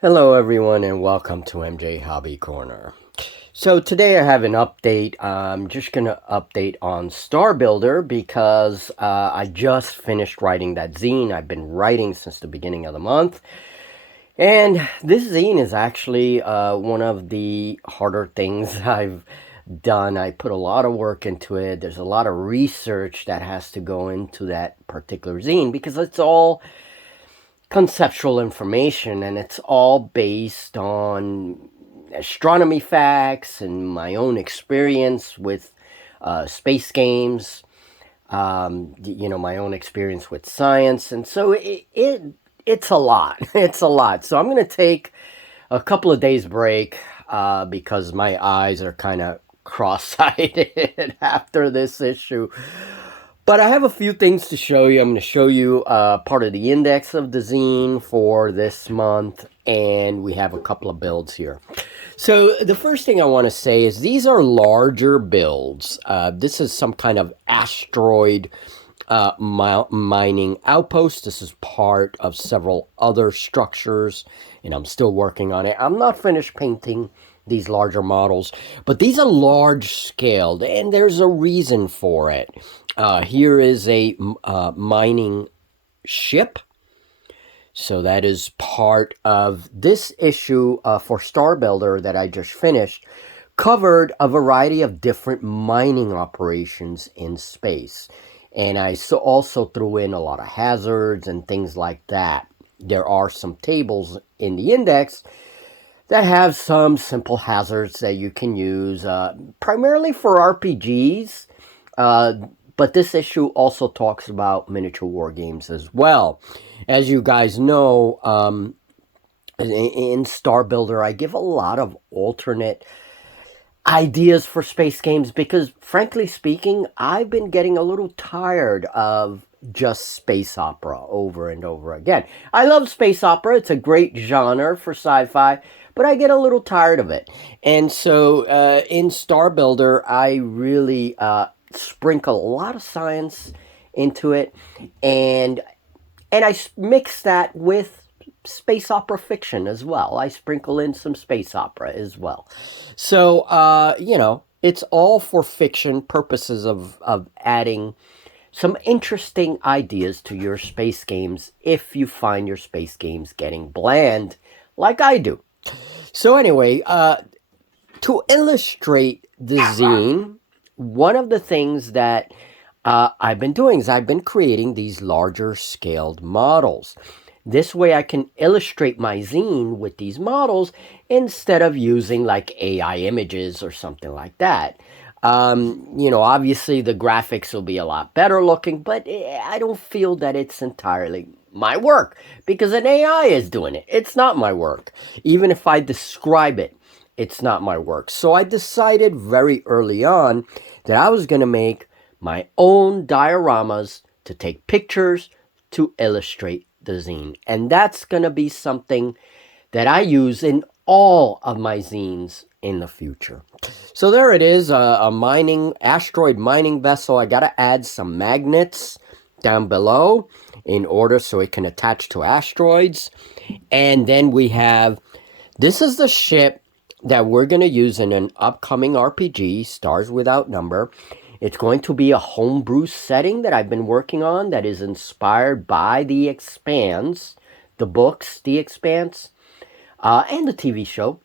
Hello everyone and welcome to MJ Hobby Corner. So today I have an update. I'm just going to update on starbuilder because I just finished writing that zine. I've been writing since the beginning of the month. And this zine is actually one of the harder things I've done. I put a lot of work into it. There's a lot of research that has to go into that particular zine because it's all conceptual information and it's all based on astronomy facts and my own experience with space games, my own experience with science. And so it's a lot. It's a lot. So I'm going to take a couple of days break because my eyes are kind of cross-eyed after this issue. But I have a few things to show you. I'm going to show you part of the index of the zine for this month, and we have a couple of builds here. So the first thing I want to say is these are larger builds. This is some kind of asteroid mining outpost. This is part of several other structures, and I'm still working on it. I'm not finished painting these larger models, but these are large scaled, and there's a reason for it. Here is a mining ship. So that is part of this issue for Starbuilder that I just finished, covered a variety of different mining operations in space. And I also threw in a lot of hazards and things like that. There are some tables in the index that have some simple hazards that you can use, primarily for RPGs. But this issue also talks about miniature war games as well. As you guys know, in Starbuilder, I give a lot of alternate ideas for space games because, frankly speaking, I've been getting a little tired of just space opera over and over again. I love space opera. It's a great genre for sci-fi, but I get a little tired of it. And so in Starbuilder, I really sprinkle a lot of science into it, and I mix that with space opera fiction as well. I sprinkle in some space opera as well. So it's all for fiction purposes of adding some interesting ideas to your space games if you find your space games getting bland like I do. So anyway, to illustrate the zine, one of the things that I've been doing is I've been creating these larger scaled models. This way I can illustrate my zine with these models instead of using like AI images or something like that. Obviously the graphics will be a lot better looking, but I don't feel that it's entirely my work because an AI is doing it. It's not my work. Even if I describe it, it's not my work. So I decided very early on that I was going to make my own dioramas to take pictures to illustrate the zine. And that's going to be something that I use in all of my zines in the future. So there it is, a asteroid mining vessel. I got to add some magnets down below in order so it can attach to asteroids. And then we have, this is the ship that we're going to use in an upcoming RPG, Stars Without Number. It's going to be a homebrew setting that I've been working on that is inspired by The Expanse, the books, The Expanse, and the TV show.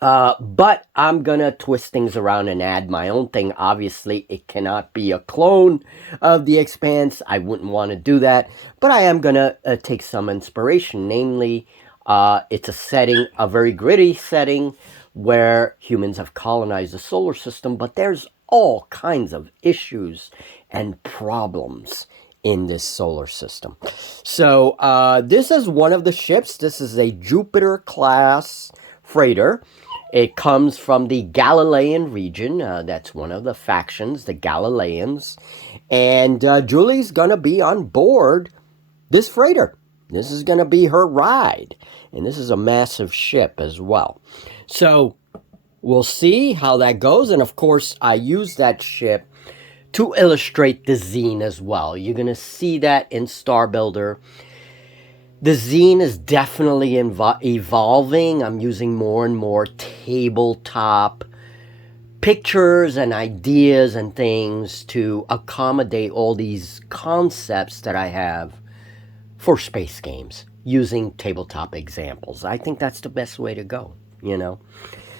But I'm going to twist things around and add my own thing. Obviously, it cannot be a clone of The Expanse. I wouldn't want to do that. But I am going to take some inspiration. Namely, it's a setting, a very gritty setting, where humans have colonized the solar system. But there's all kinds of issues and problems in this solar system. So this is one of the ships. This is a Jupiter-class freighter. It comes from the Galilean region. That's one of the factions, the Galileans. And Julie's going to be on board this freighter. This is going to be her ride. And this is a massive ship as well. So we'll see how that goes. And of course, I use that ship to illustrate the zine as well. You're going to see that in Starbuilder. The zine is definitely evolving. I'm using more and more tabletop pictures and ideas and things to accommodate all these concepts that I have for space games using tabletop examples. I think that's the best way to go, you know?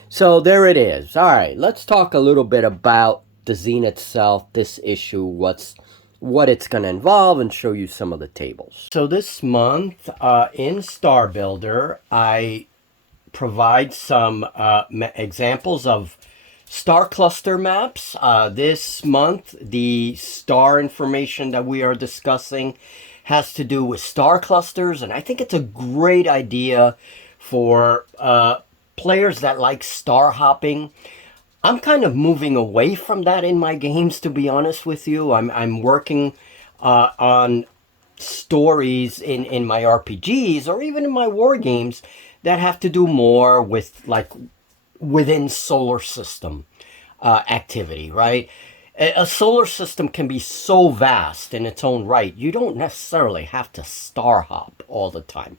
So there it is. All right, let's talk a little bit about the zine itself, this issue, what it's going to involve, and show you some of the tables. So this month in Starbuilder, I provide some examples of star cluster maps. This month, the star information that we are discussing has to do with star clusters, and I think it's a great idea for players that like star hopping. I'm kind of moving away from that in my games, to be honest with you. I'm working on stories in my RPGs or even in my war games that have to do more with like within solar system activity, right? A solar system can be so vast in its own right. You don't necessarily have to star hop all the time.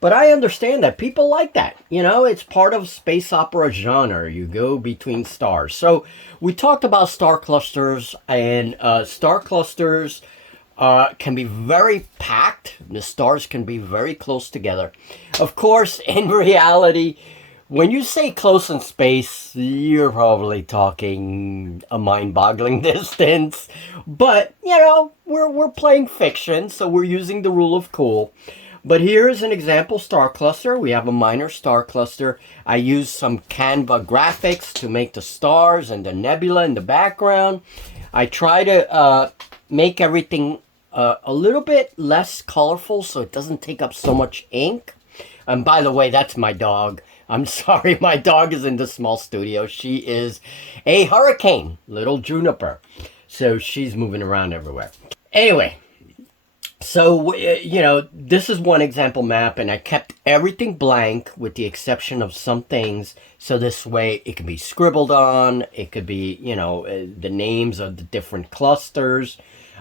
But I understand that people like that. You know, it's part of space opera genre. You go between stars. So we talked about star clusters, and star clusters can be very packed. The stars can be very close together. Of course, in reality, when you say close in space, you're probably talking a mind-boggling distance. But, you know, we're playing fiction, so we're using the rule of cool. But here's an example star cluster. We have a minor star cluster. I used some Canva graphics to make the stars and the nebula in the background. I try to make everything a little bit less colorful so it doesn't take up so much ink. And by the way, that's my dog. I'm sorry, my dog is in the small studio. She is a hurricane, little Juniper. So she's moving around everywhere. Anyway, so, you know, this is one example map, and I kept everything blank with the exception of some things. So this way it can be scribbled on. It could be, you know, the names of the different clusters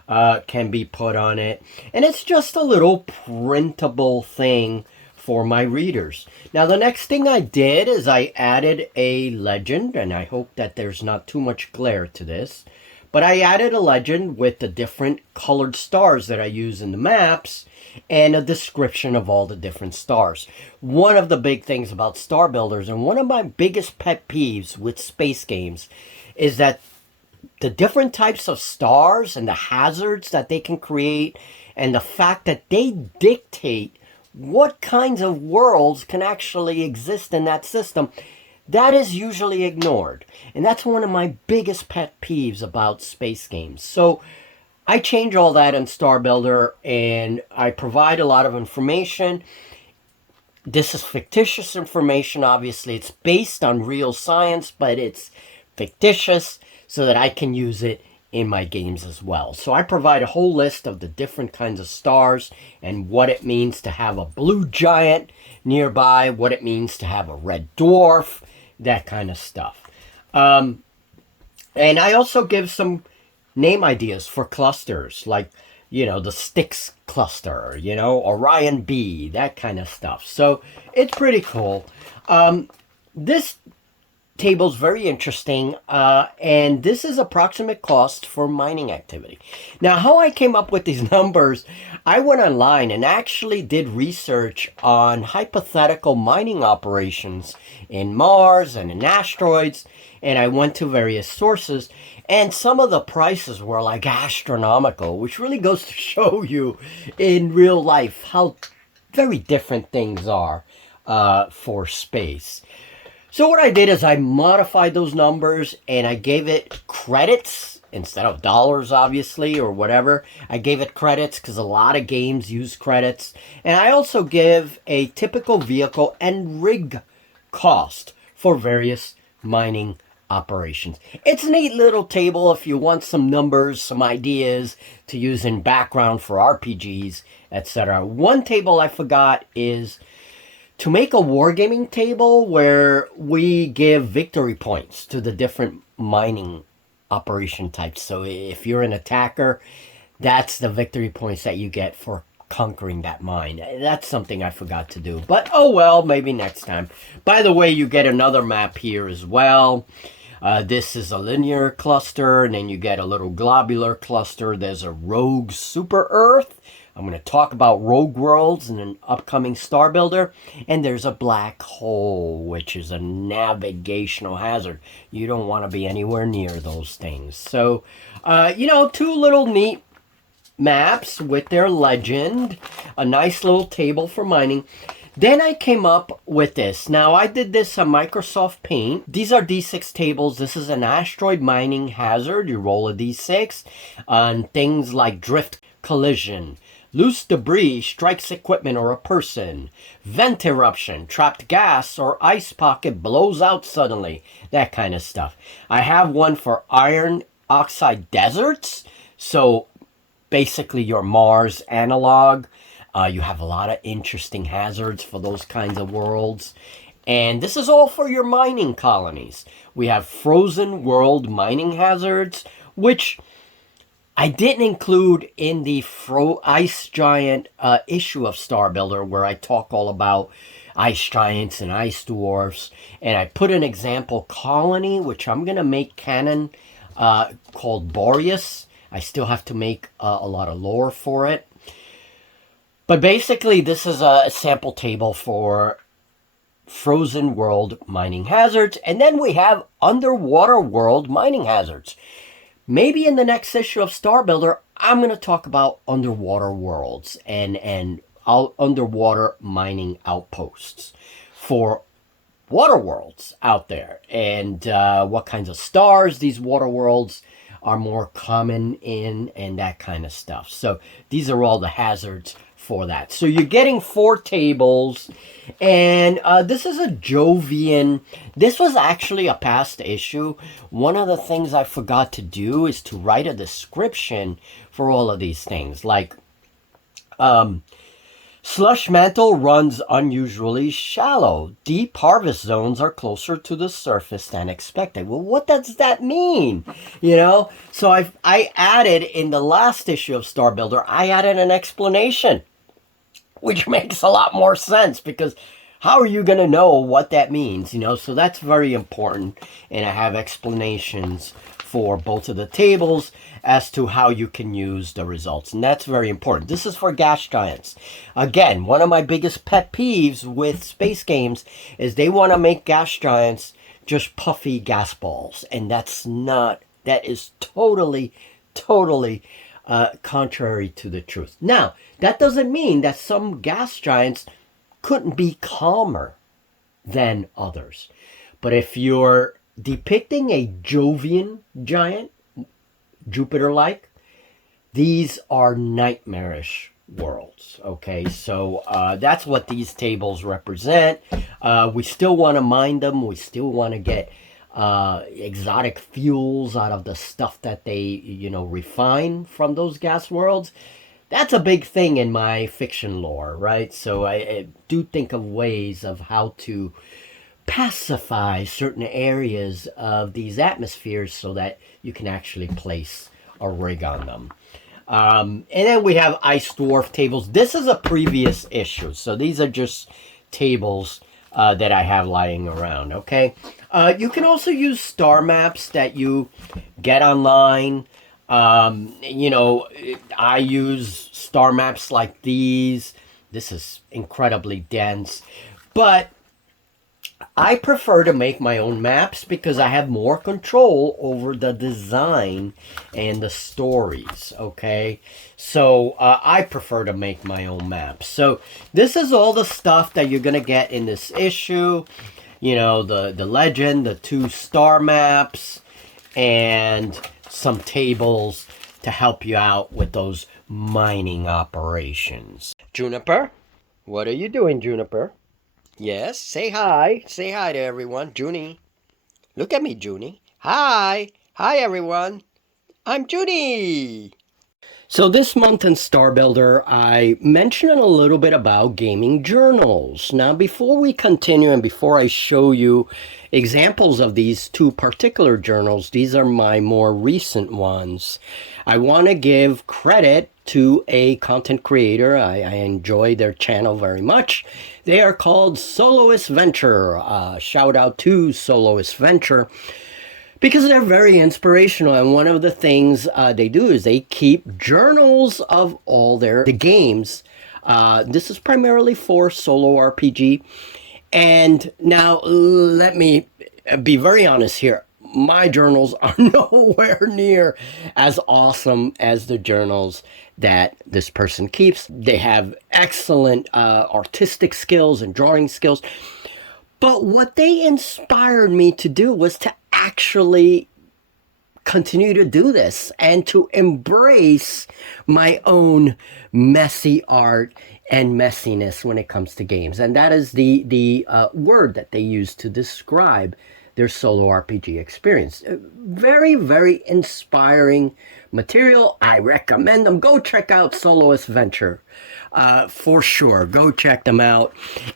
can be put on it. And it's just a little printable thing for my readers. Now, the next thing I did is I added a legend, and I hope that there's not too much glare to this, but I added a legend with the different colored stars that I use in the maps and a description of all the different stars. One of the big things about star builders, and one of my biggest pet peeves with space games, is that the different types of stars and the hazards that they can create, and the fact that they dictate what kinds of worlds can actually exist in that system, that is usually ignored. And that's one of my biggest pet peeves about space games. So I change all that in Starbuilder, and I provide a lot of information. This is fictitious information, obviously. It's based on real science, but it's fictitious so that I can use it in my games as well. So I provide a whole list of the different kinds of stars and what it means to have a blue giant nearby, what it means to have a red dwarf, that kind of stuff. And I also give some name ideas for clusters, like, you know, the Styx cluster, you know, Orion B, that kind of stuff. So it's pretty cool. This table's very interesting, and this is approximate cost for mining activity. Now, how I came up with these numbers, I went online and actually did research on hypothetical mining operations in Mars and in asteroids, and I went to various sources, and some of the prices were like astronomical, which really goes to show you in real life how very different things are for space. So what I did is I modified those numbers, and I gave it credits instead of dollars, obviously, or whatever. I gave it credits because a lot of games use credits. And I also give a typical vehicle and rig cost for various mining operations. It's a neat little table if you want some numbers, some ideas to use in background for RPGs, etc. One table I forgot is to make a wargaming table where we give victory points to the different mining operation types. So if you're an attacker, that's the victory points that you get for conquering that mine. That's something I forgot to do. But oh well, maybe next time. By the way, you get another map here as well. This is a linear cluster, and then you get a little globular cluster. There's a rogue super Earth. I'm going to talk about rogue worlds in an upcoming starbuilder. And there's a black hole, which is a navigational hazard. You don't want to be anywhere near those things. So, two little neat maps with their legend. A nice little table for mining. Then I came up with this. Now, I did this on Microsoft Paint. These are D6 tables. This is an asteroid mining hazard. You roll a D6 on things like drift, collision, loose debris strikes equipment or a person, vent eruption, trapped gas or ice pocket blows out suddenly, that kind of stuff. I have one for iron oxide deserts. So basically your Mars analog. You have a lot of interesting hazards for those kinds of worlds. And this is all for your mining colonies. We have frozen world mining hazards, which I didn't include in the Ice Giant issue of Starbuilder, where I talk all about ice giants and ice dwarfs. And I put an example colony, which I'm going to make canon, called Boreas. I still have to make a lot of lore for it. But basically, this is a sample table for frozen world mining hazards. And then we have underwater world mining hazards. Maybe in the next issue of Starbuilder, I'm going to talk about underwater worlds and underwater mining outposts for water worlds out there. And what kinds of stars these water worlds are more common in and that kind of stuff. So these are all the hazards for that. So you're getting 4 tables, and this is a Jovian. This was actually a past issue. One of the things I forgot to do is to write a description for all of these things, like slush mantle runs unusually shallow. Deep harvest zones are closer to the surface than expected. Well, what does that mean? So I added in the last issue of Starbuilder, I added an explanation, which makes a lot more sense, because how are you going to know what that means? So that's very important. And I have explanations for both of the tables as to how you can use the results. And that's very important. This is for gas giants. Again, one of my biggest pet peeves with space games is they want to make gas giants just puffy gas balls. And that is totally contrary to the truth. Now, that doesn't mean that some gas giants couldn't be calmer than others. But if you're depicting a Jovian giant, Jupiter-like, these are nightmarish worlds. Okay, so that's what these tables represent. We still want to mine them. We still want to get exotic fuels out of the stuff that they, refine from those gas worlds. That's a big thing in my fiction lore, right? So I do think of ways of how to pacify certain areas of these atmospheres so that you can actually place a rig on them. And then we have ice dwarf tables. This is a previous issue, so these are just tables that I have lying around, okay? You can also use star maps that you get online. I use star maps like these. This is incredibly dense, but I prefer to make my own maps because I have more control over the design and the stories, okay? So I prefer to make my own maps. So this is all the stuff that you're going to get in this issue. The legend, the 2 star maps, and some tables to help you out with those mining operations. Juniper, what are you doing, Juniper? Yes, say hi. Say hi to everyone. Junie. Look at me, Junie. Hi. Hi, everyone. I'm Junie. So this month in starbuilder, I mentioned a little bit about gaming journals. Now, before we continue and before I show you examples of these two particular journals, these are my more recent ones. I want to give credit to a content creator. I enjoy their channel very much. They are called Soloist Venture. Shout out to Soloist Venture, because they're very inspirational, and one of the things they do is they keep journals of all the games. This is primarily for solo RPG. And now let me be very honest here. My journals are nowhere near as awesome as the journals that this person keeps. They have excellent artistic skills and drawing skills. But what they inspired me to do was to actually continue to do this and to embrace my own messy art and messiness when it comes to games. And that is the word that they use to describe their solo RPG experience. Very, very inspiring material. I recommend them. Go check out Soloist Venture. For sure, go check them out.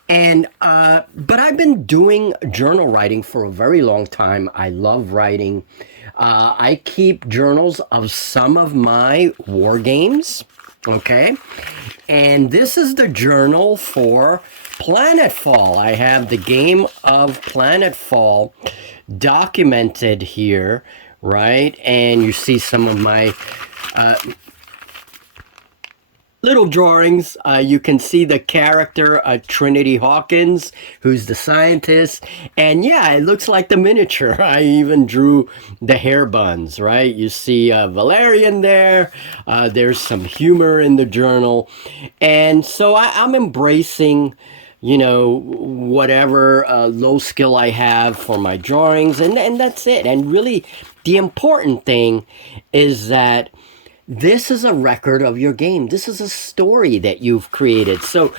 And but I've been doing journal writing for a very long time. I love writing. I keep journals of some of my war games. Okay, and this is the journal for Planetfall. I have the game of Planetfall documented here, right? And you see some of my little drawings. You can see the character Trinity Hawkins, who's the scientist. And yeah, it looks like the miniature. I even drew the hair buns, right? You see Valerian there. There's some humor in the journal. And so I'm embracing, you know, whatever low skill I have for my drawings. And that's it. And really, the important thing is that this is a record of your game. This is a story that you've created. So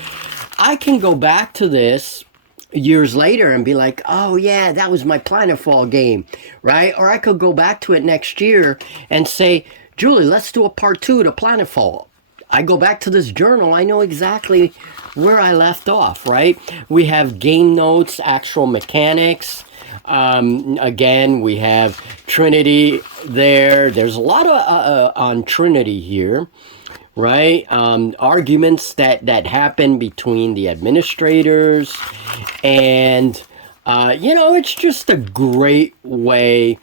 I can go back to this years later and be like, oh yeah, that was my Planetfall game, right? Or I could go back to it next year and say, Julie, let's do a part 2 to Planetfall. I go back to this journal, I know exactly where I left off, right? We have game notes, actual mechanics. Again, we have Trinity there. There's a lot of on Trinity here, right? Arguments that happen between the administrators, and you know, it's just a great way.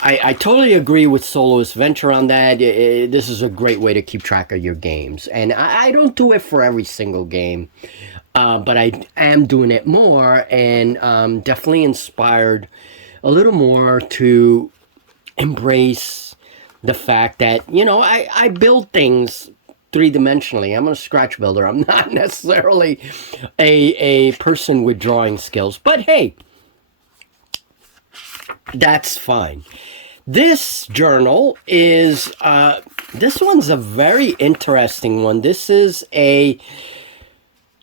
I totally agree with Soloist Venture on that. This is a great way to keep track of your games, and I don't do it for every single game. But I am doing it more, and definitely inspired a little more to embrace the fact that, you know, I build things three-dimensionally. I'm a scratch builder. I'm not necessarily a person with drawing skills. But hey, that's fine. This journal is, this one's a very interesting one. This is a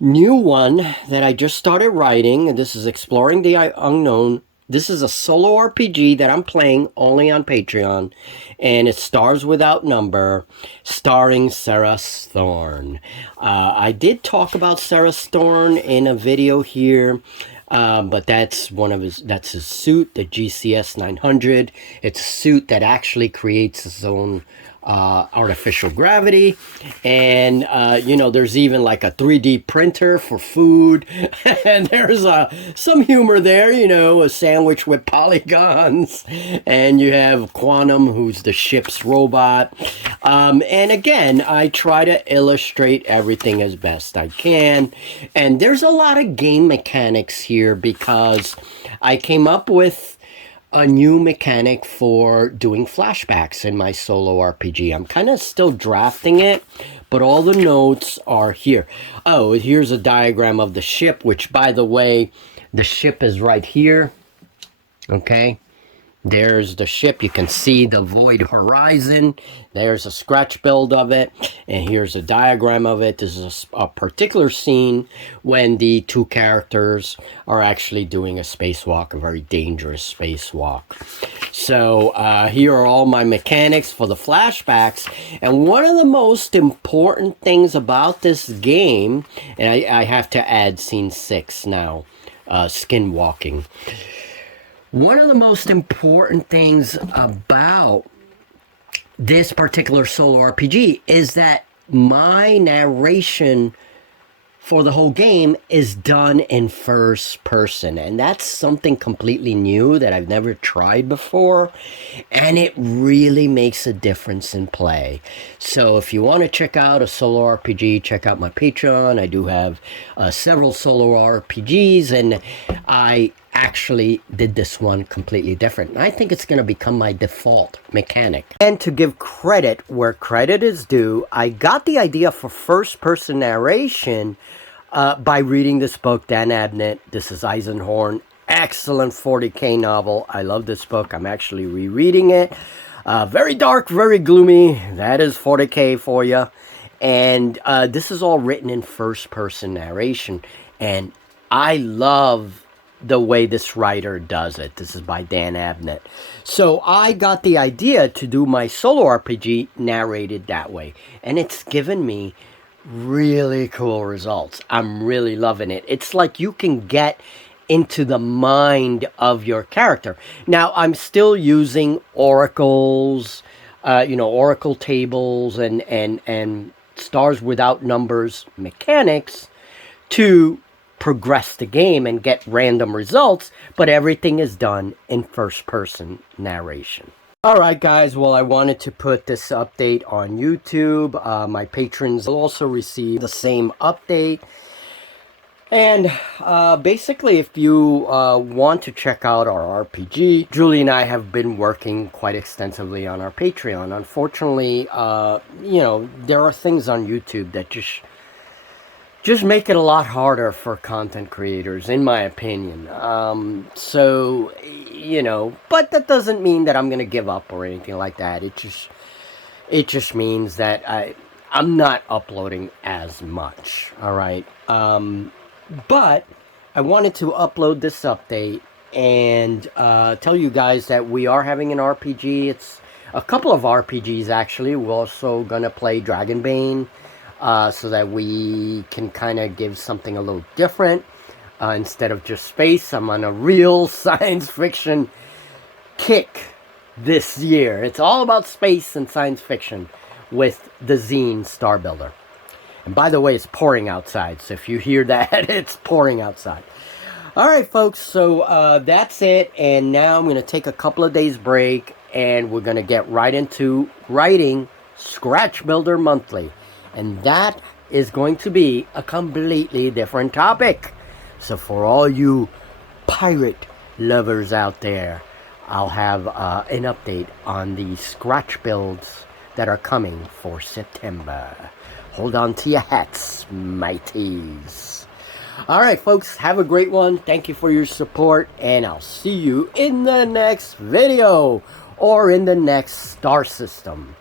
new one that I just started writing, and this is Exploring the Unknown. This is a solo RPG that I'm playing only on Patreon, and it's Stars Without Number, starring Sarah Thorne. I did talk about Sarah Thorne in a video here, but that's his suit, the GCS 900. It's a suit that actually creates its own artificial gravity, and you know, there's even like a 3D printer for food, and there's some humor there, you know, a sandwich with polygons, and you have Quantum, who's the ship's robot, and again, I try to illustrate everything as best I can, and there's a lot of game mechanics here because I came up with a new mechanic for doing flashbacks in my solo RPG. I'm kind of still drafting it, but all the notes are here. Oh, here's a diagram of the ship, which, by the way, the ship is right here. Okay, There's the ship. You can see the void horizon. There's a scratch build of it. And here's a diagram of it. This is a particular scene when the two characters are actually doing a spacewalk, a very dangerous spacewalk. So here are all my mechanics for the flashbacks. And one of the most important things about this game, and I have to add scene 6 now, skinwalking. One of the most important things about this particular solo RPG is that my narration for the whole game is done in first person, and that's something completely new that I've never tried before, and it really makes a difference in play. So if you want to check out a solo RPG, check out my Patreon. I do have several solo RPGs, and I actually did this one completely different. And I think it's going to become my default mechanic. And to give credit where credit is due, I got the idea for first-person narration by reading this book, Dan Abnett. This is Eisenhorn. Excellent 40K novel. I love this book. I'm actually rereading it. Very dark, very gloomy. That is 40K for you. And this is all written in first-person narration. And I love the way this writer does it. This is by Dan Abnett. So I got the idea to do my solo RPG narrated that way. And it's given me really cool results. I'm really loving it. It's like you can get into the mind of your character. Now, I'm still using oracles, oracle tables and stars without numbers mechanics to progress the game and get random results, but everything is done in first-person narration. Alright guys, well I wanted to put this update on YouTube. My patrons will also receive the same update. And basically if you want to check out our RPG, Julie and I have been working quite extensively on our Patreon. Unfortunately, there are things on YouTube that just make it a lot harder for content creators, in my opinion. But that doesn't mean that I'm going to give up or anything like that. It just means that I'm not uploading as much, all right? But I wanted to upload this update and tell you guys that we are having an RPG. It's a couple of RPGs, actually. We're also going to play Dragonbane, so that we can kind of give something a little different. Instead of just space, I'm on a real science fiction kick this year. It's all about space and science fiction with the Zine starbuilder. And by the way, it's pouring outside, so if you hear that, it's pouring outside. Alright folks, so that's it, and now I'm going to take a couple of days break, and we're going to get right into writing Scratch Builder Monthly. And that is going to be a completely different topic. So for all you pirate lovers out there, I'll have an update on the scratch builds that are coming for September. Hold on to your hats, mateys. Alright folks, have a great one. Thank you for your support, and I'll see you in the next video or in the next star system.